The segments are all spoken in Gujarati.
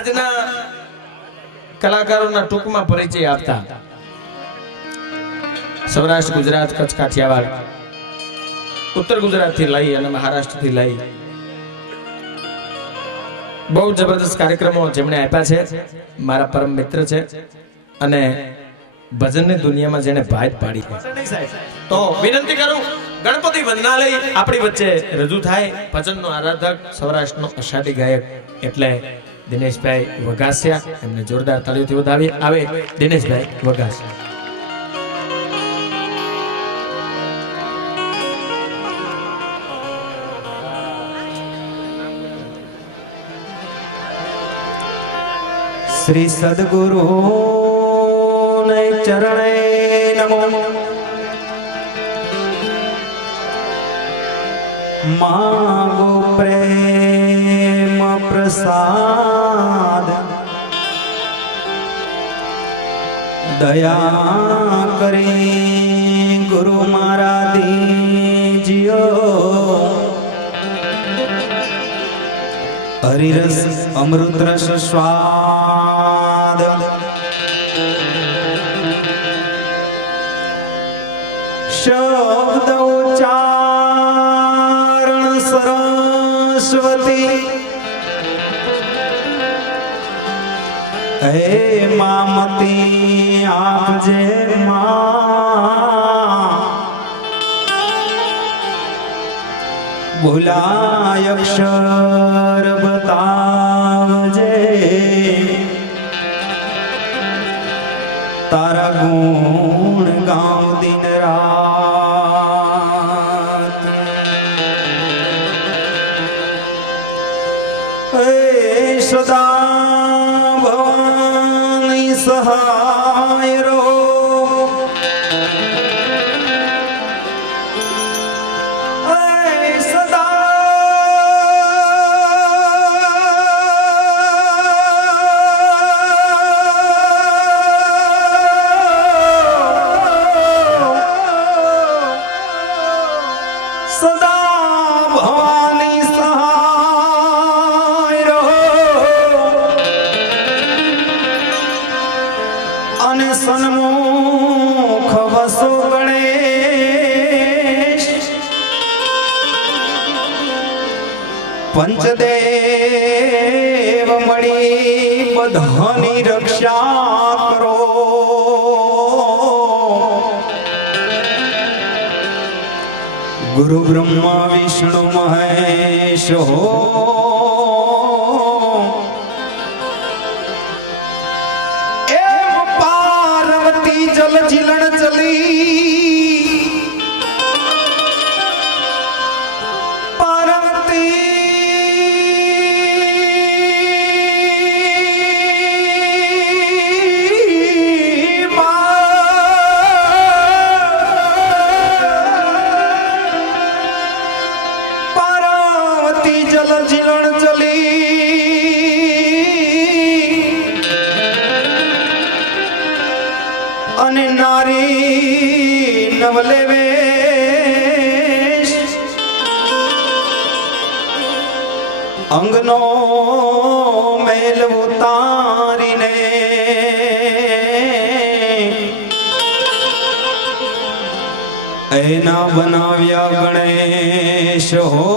આજના કલાકારોના ટૂંકમાં પરિચય આપતા સૌરાષ્ટ્ર, ગુજરાત, કચ્છ, કાઠિયાવાડ, ઉત્તર ગુજરાત થી લઈ અને મહારાષ્ટ્ર થી લઈ બહુ જબરદસ્ત કાર્યક્રમો જેમણે આપ્યા છે. મારા પરમ મિત્ર છે અને ભજનની દુનિયામાં જેને ભાત પાડી તો વિનંતી કરું ગણપતિ વંદનાલય આપણી વચ્ચે રજૂ થાય. ભજનનો આરાધક, સૌરાષ્ટ્રનો અષાઢી ગાયક એટલે દિનેશભાઈ વઘાસિયા. એમને જોરદાર તાળીઓથી વધાવી આવે દિનેશભાઈ વઘાસિયા. श्री सद्गुरु ने चरणे नमो मांगो प्रेम प्रसाद दया करी गुरु मारा दीजियो हरिरस अमृत रस स्वाद शब्द उच्चारण सरस्वती हे मामती आप जे मां बोलाय अक्षर बतावजे तारा गुण गाँव दिन रात सदा भवानी सहाय रो सदा भवानी सहाय रहो अने सन्मुख वसो गणेश पंचदेव मणि बधानी रक्षा करो गुरु ब्रह्मा विष्णु महेश हो एव पार्वती जल झिलण चली पार्वती जल झिलण चली अने नारी नवले वेश अंगनो मेल उतारीने एना बनाव्या गणेश हो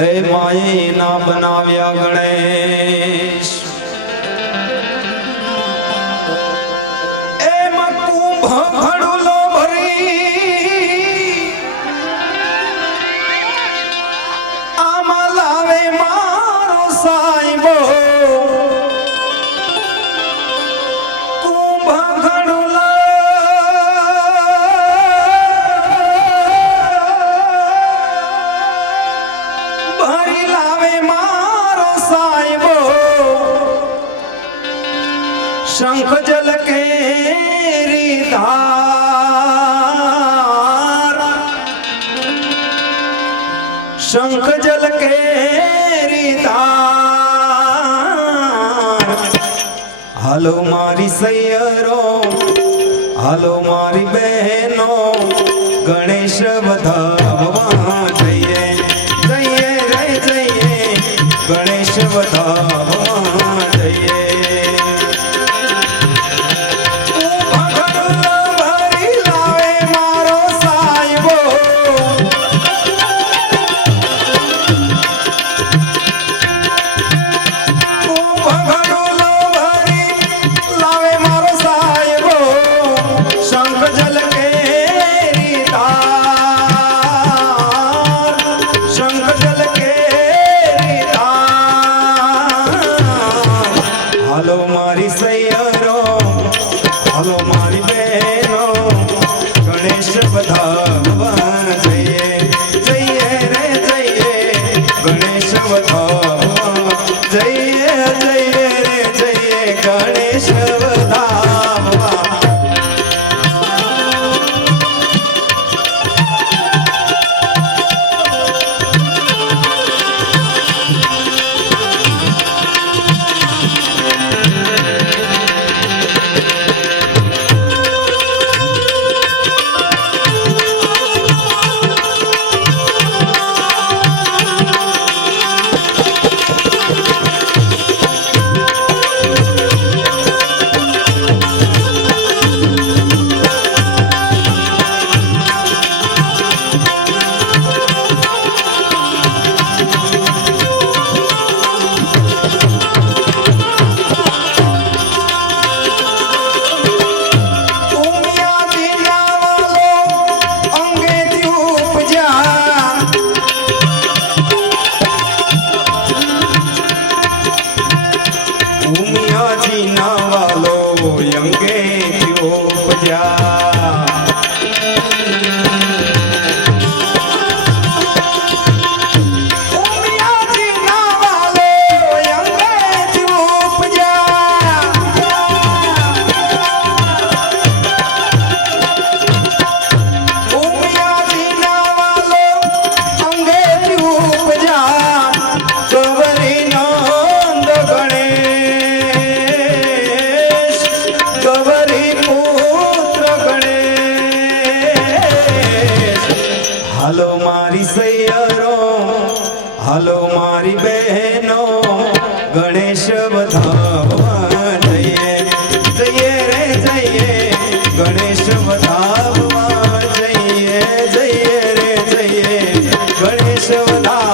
ए माये ना बनाव्या गणेश ए कुंभ भड़ुलो भरी आमा लावे मारो साईबो कुंभ भड़ुलो भरी लावे मारो साईबो शंख जल के धार शंख जल के धार हालो मारी सैयरो हालो मारी बहनो गणेश बधावा जय जय रे जय વધાવવા જઈએ હાલો મારી સૈયરો હાલો મારી બહેનો ગણેશ વધાવવા જઈએ જઈએ રે જઈએ ગણેશ વધાવવા જઈએ જઈએ રે જઈએ ગણેશ વધાવવા હાલો મારી સૈયરો હાલો મારી બહેનો ગણેશ વધાવવા જઈએ જઈએ રે જઈએ ગણેશ વધાવવા જઈએ જઈએ રે જઈએ ગણેશ વધાવવા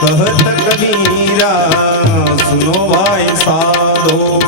कहत कबीरा सुनो भाई साधो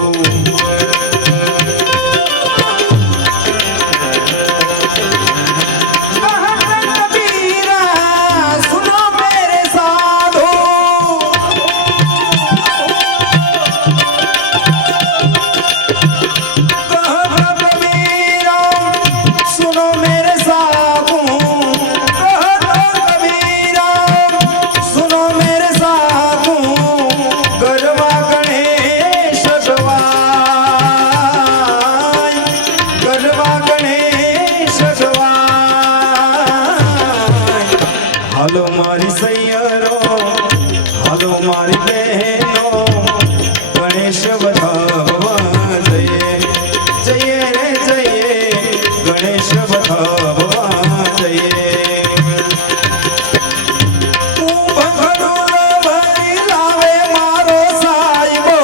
હાલો મારી સૈયરો હાલો મારી બહેનો ગણેશ વધાવવા જઈએ જઈએ રે જઈએ ગણેશ વધાવવા જઈએ તું ભગડો ભરી લાવે મારો સાહેબો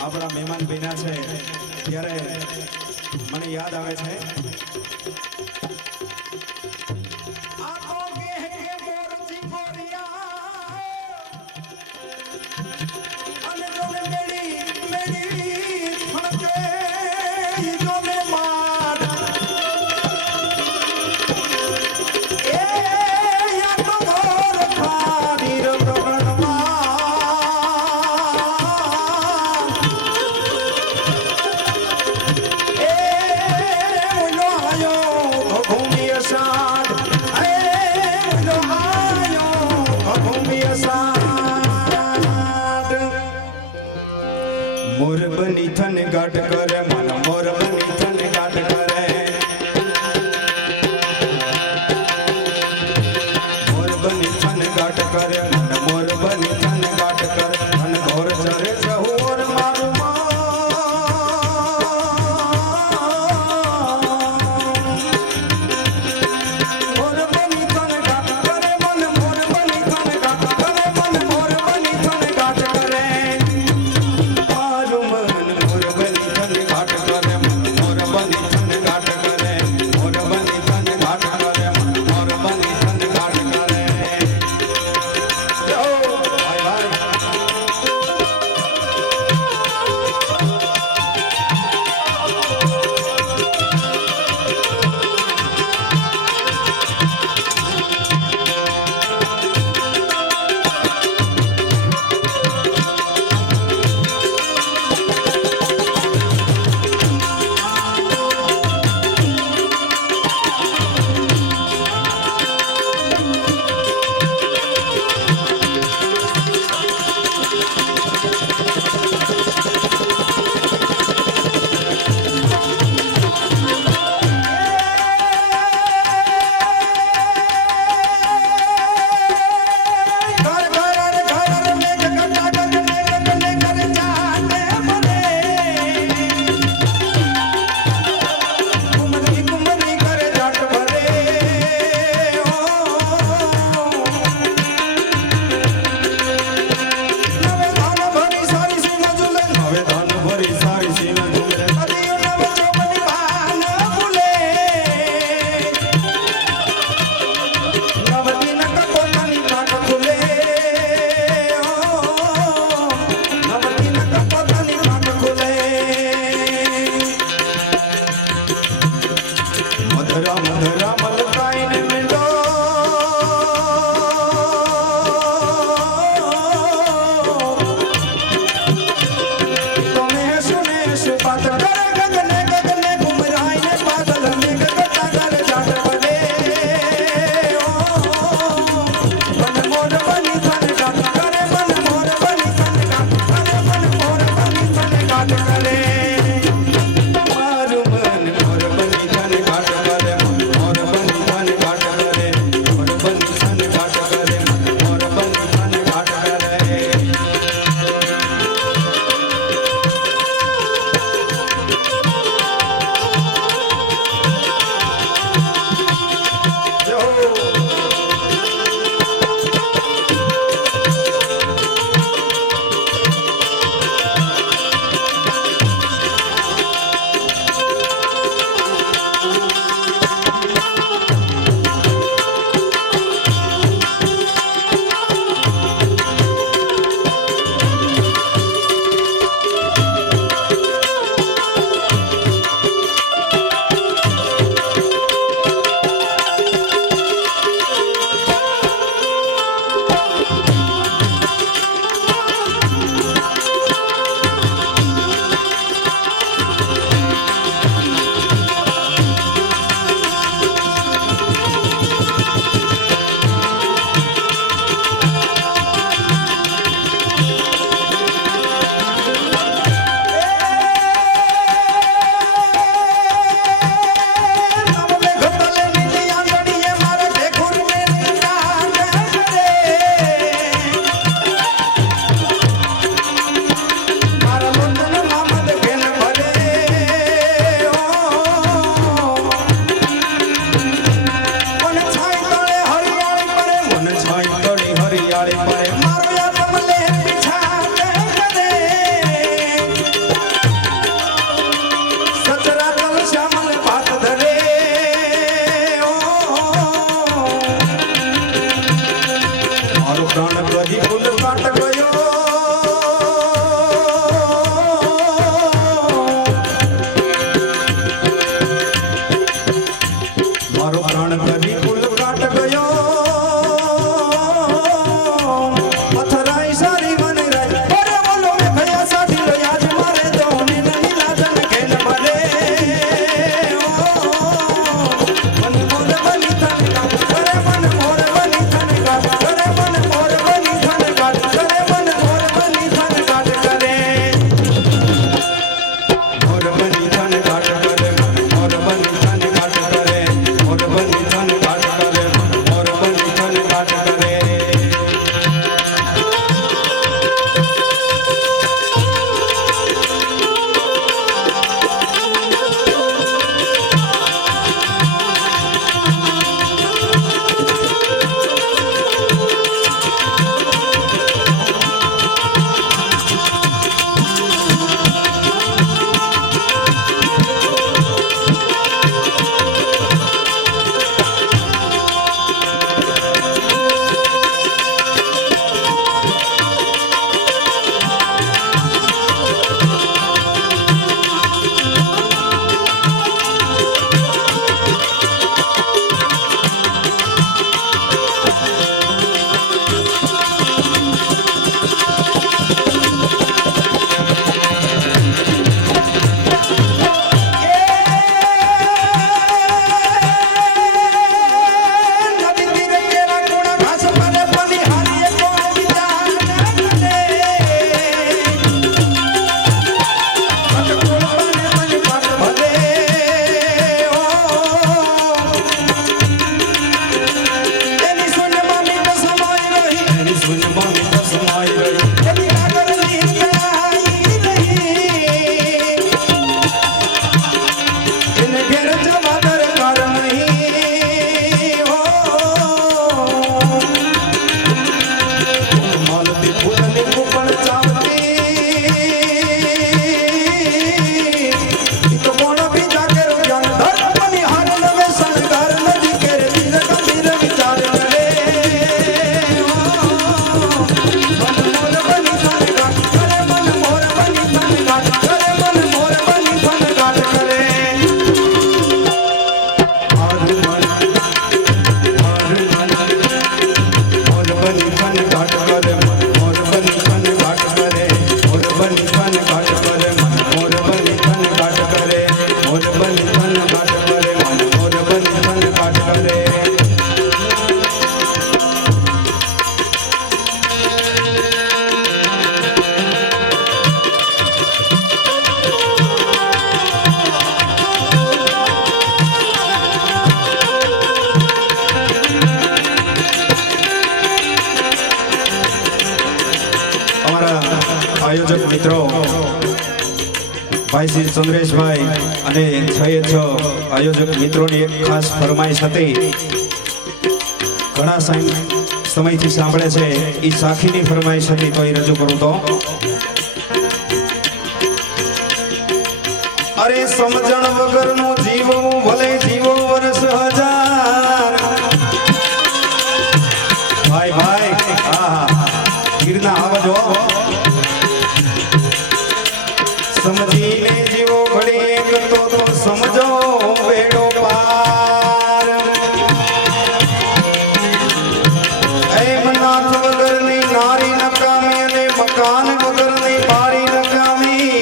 આપણા મહેમાન બન્યા છે ત્યારે મને યાદ આવે છે ગાટ કરે મન મોર બની થન ગાટ કરે મોર બની થન ગાટ કરે મન મોર બની થન ગાટ કરે મન ઘોર ચરે સહુર મારું ચાલતી ફૂલની કુપણ ચાવતી ઈ તો કોણ બીજા કેરો જાન ધર્મની હાર નવે સંસ્કાર નદી કેરે દિલ ગંભીર વિચાર કરે મન મોર બની થન ગાટ કરે મન મોર બની થન ગાટ કરે મન મોર બની થન ગાટ કરે આયોજક મિત્રો ભાઈ શ્રી ચંદ્રેશભાઈ અને 6 આયોજક મિત્રોની એક ખાસ ફરમાઈશ હતી ઘણા સમયથી સાંભળે છે એ સાખીની ફરમાઈશ હતી તો એ રજૂ કરું તો અરે સમજણ વગરનું જીવવું ભલે જીવો વર્ષ હજાર ભાઈ ભાઈ હા ગીરના આવજો સમજીને જીવો ઘડી એક તો સમજો બેડો પાર એમ નાથ વગરની નારી નકામી અને મકાન વગરની બારી નકામી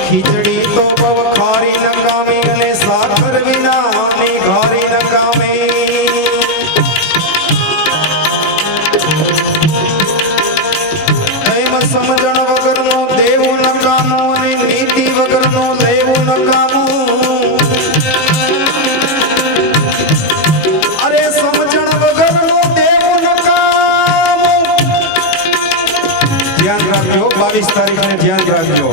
ખીચડી તો બહુ ખારી નકામી અને સાકર વિનાની ઘારી નકામી સમજણ વગરનું દેવું નકામું અને નીતિ વગરનું લેવું નકામું અરે સમજણ વગરનું દેવું નકામું ધ્યાન રાખજો 22 તારીખને ધ્યાન રાખજો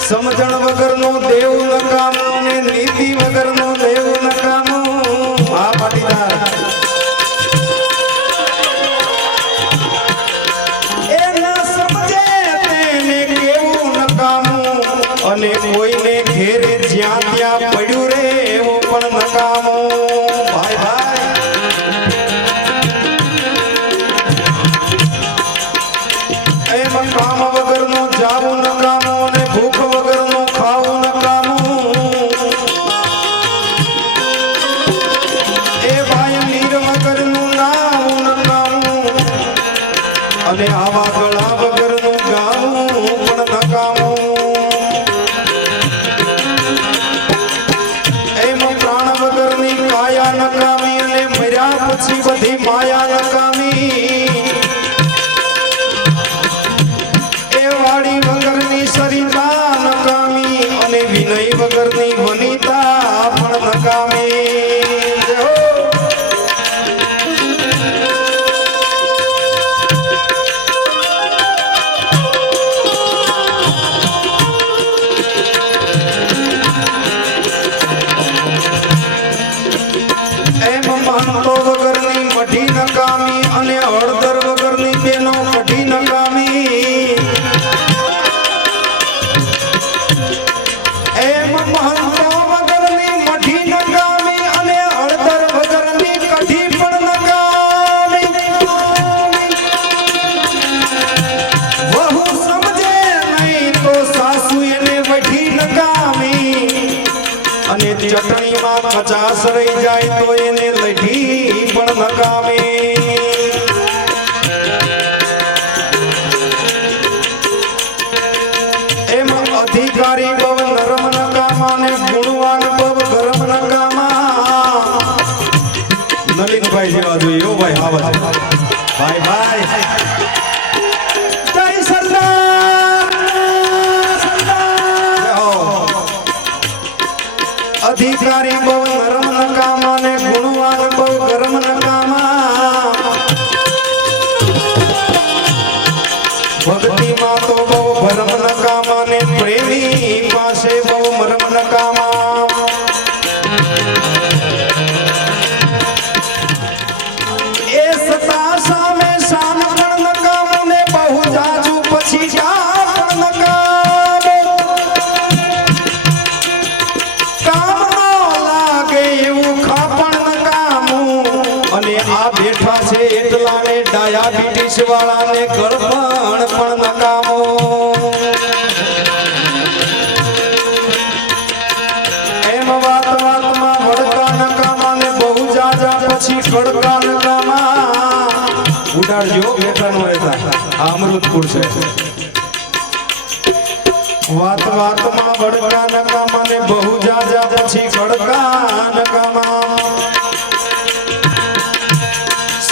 સમજણ વગરનું દેવું નકામું અને નીતિ વગરનું લેવું નકામું આ પાટીદાર અને કોઈને ઘેરે જ્યાં ત્યાં પડ્યું રે એવું પણ નકામો ભાઈ ભાઈ એમાં કામ વગરનું જાવું નકામું અને ભૂખ વગરનું ખાવું નકામું એ ભાઈ નીર વગરનું નાવું નકામું અને આવા ગળા વગરનું ગાવું પણ નકામું નકામી અને મર્યા પછી બધી માયા નકામી એ વાડી વગરની સરિતા નકામી અને વિનય વગરની વનિતા પણ નકામી વગરની મઢી નકામી અને હળદર વગરની બેનો કઢી નકામી એમ મહંતો વગરની મઢી નકામી અને હળદર વગરની કઢી પણ નકામી વહુ સમજે નહીં તો સાસુ એને વઢી નકામી અને ચટણીમાં કચાસ રહી જાય તો એને લઢી પણ નકામી એમાં અધિકારી બહુ નરમ નકામા ને ગુણવાન બહુ ગરમ નકામા નલિનભાઈ જેવા જોઈએ ઓ ભાઈ આવા ભાઈ ભાઈ જય સરદાર અધિકારી બહુ નરમ નકામા ને ગુણવાન બહુ ગરમ નકામા ભક્તિમાં તો બહુ ભરમ નકામા ને પ્રેમી પાસે બહુ મરમ નકામા અને આ બેઠા છે એટલાને ડાયાબિટીસ વાળાને ગળપણ પણ નકામો. એમ વાત વાતમાં વડકા નકામા ને બહુ જાજા પછી કડકા નકામા. ઉડાડજો બેઠાનો રહેતા આ અમૃતપુર છે. વાત વાતમાં વડકા નકામા ને બહુ જાજા પછી કડકા નકામા.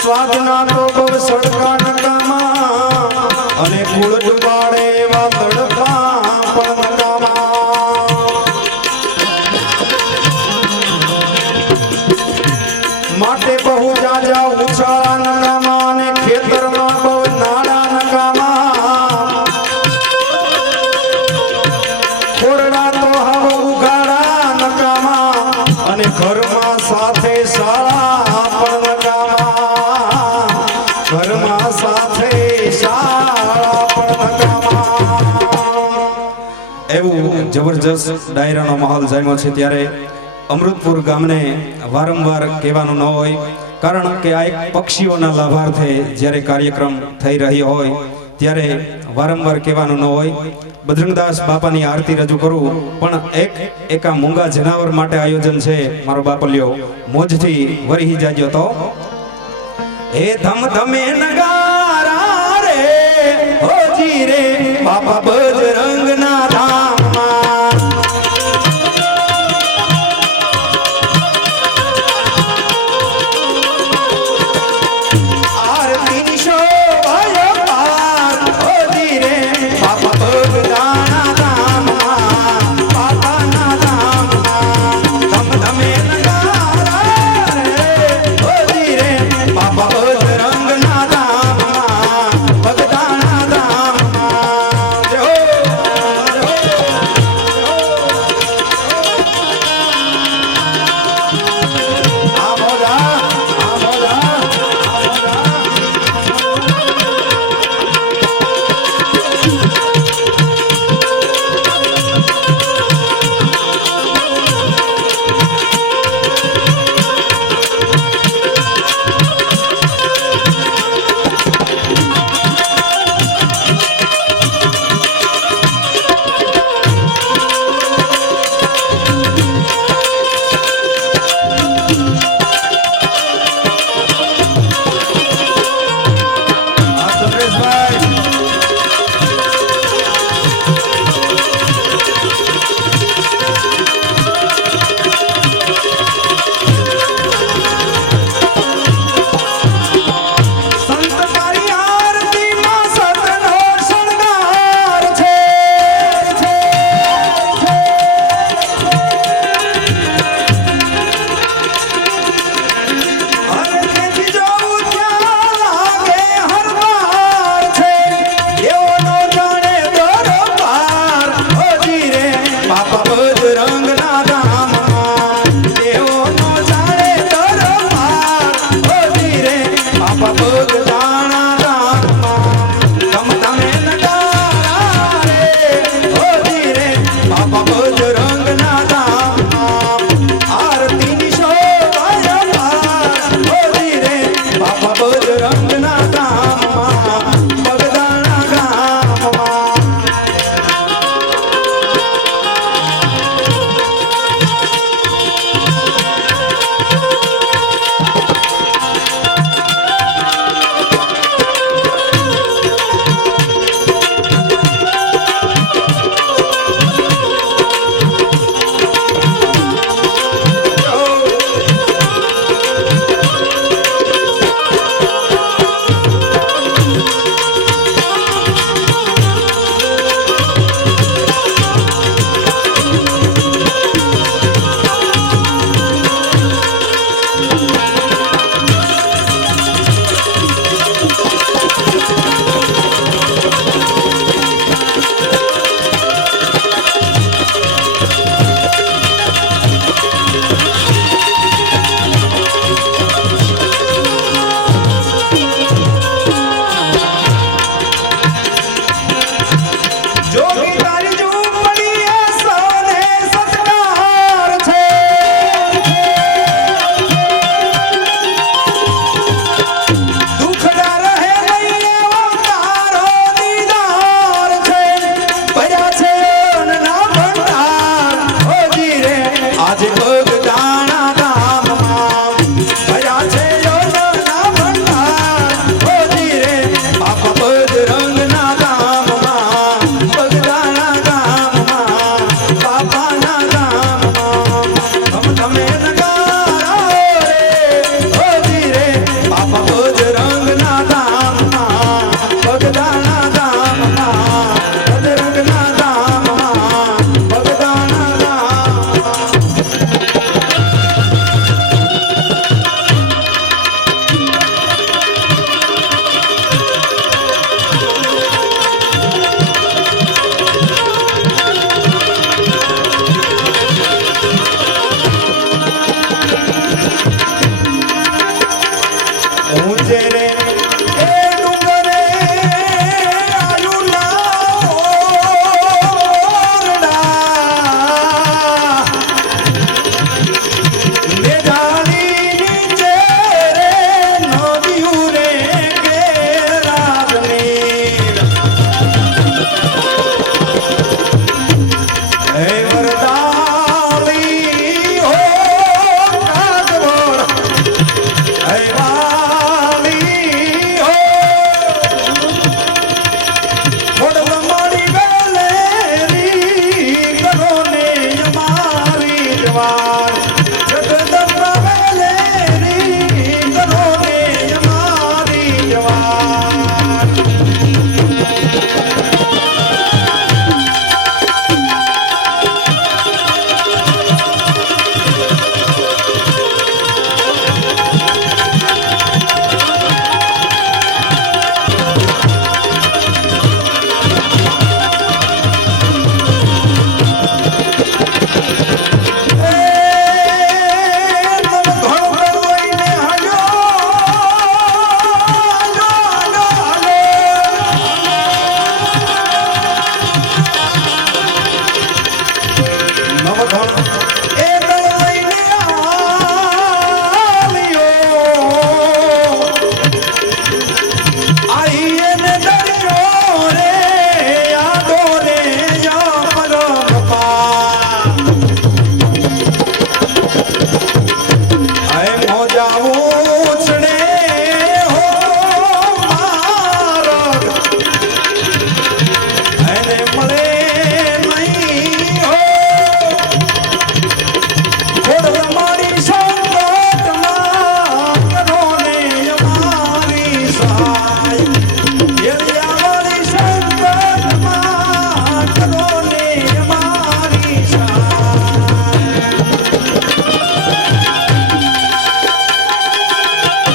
સ્વાદના તો બહુ સડકા નકામા અને કુળ ડુબાડે એવા તડકા પણ નકામા. માટે બહુ જાજા ઉછાળા નકામા અને ખેતરમાં બહુ નાળા નકામા. ખોરડા તો હવે ઉગાડા નકામા અને ઘરમાં સાથે શાળા પણ નકામા. ઘરમાં સાથે શાળા પણ નકામા. એવું જબરજસ્ત ડાયરાનો માહોલ જામ્યો છે. ત્યારે અમૃતપુર ગામને વારંવાર કહેવાનું ન હોય, કારણ કે આ એક પક્ષીઓના લાભાર્થે જ્યારે કાર્યક્રમ થઈ રહ્યો હોય ત્યારે વારંવાર કહેવાનું ન હોય. બજરંગદાસ બાપાની આરતી રજૂ કરું, પણ એક આ મૂંગા જનાવર માટે આયોજન છે. મારો બાપલ્યો મોજથી વરહી જાજો તો હે ધમ ધમે નગારા રે હોજી રે બાપા બજરંગના ધામમાં. આરતી શોભાય પાર હોજી રે બાપા બગદાના ધામમાં. બાપાના ધામમાં ધમ ધમે નગારા રે હોજી રે બાપા બજરંગના ધામમાં. બગદાના ધામમાં. જય હો.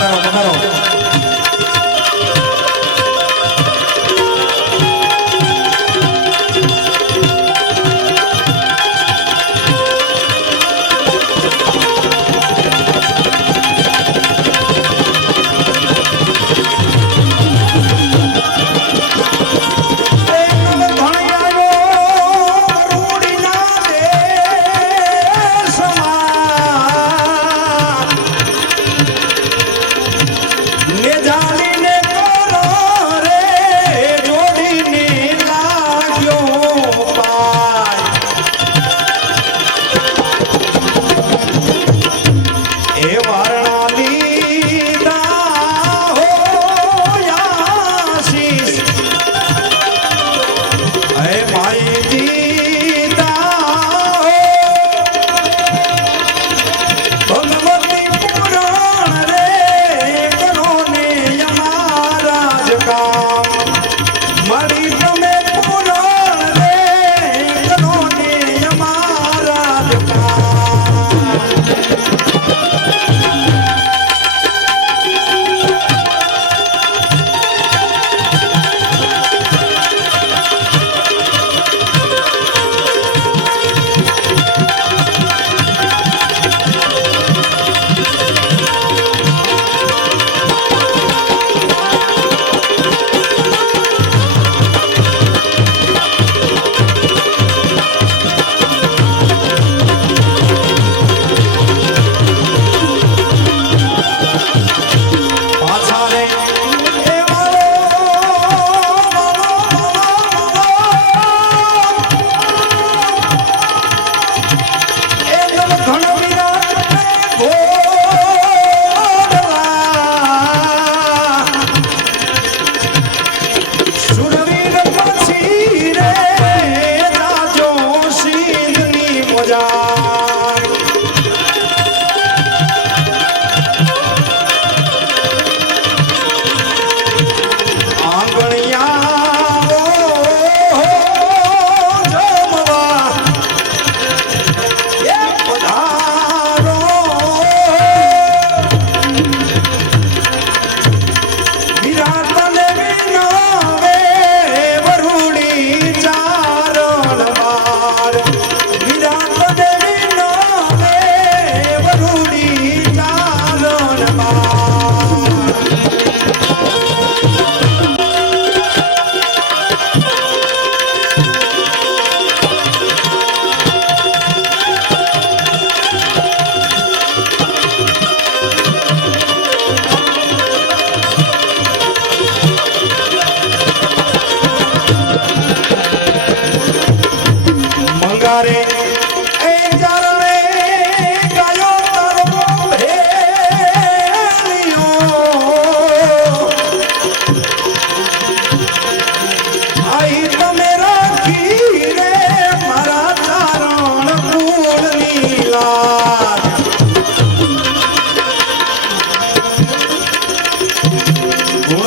પધારો પધારો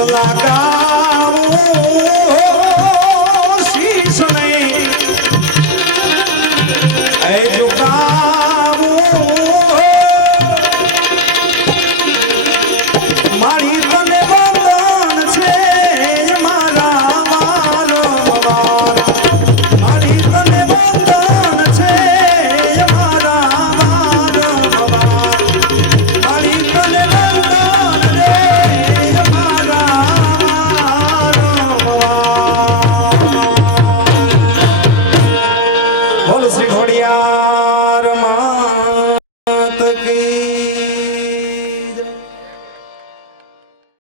લાગા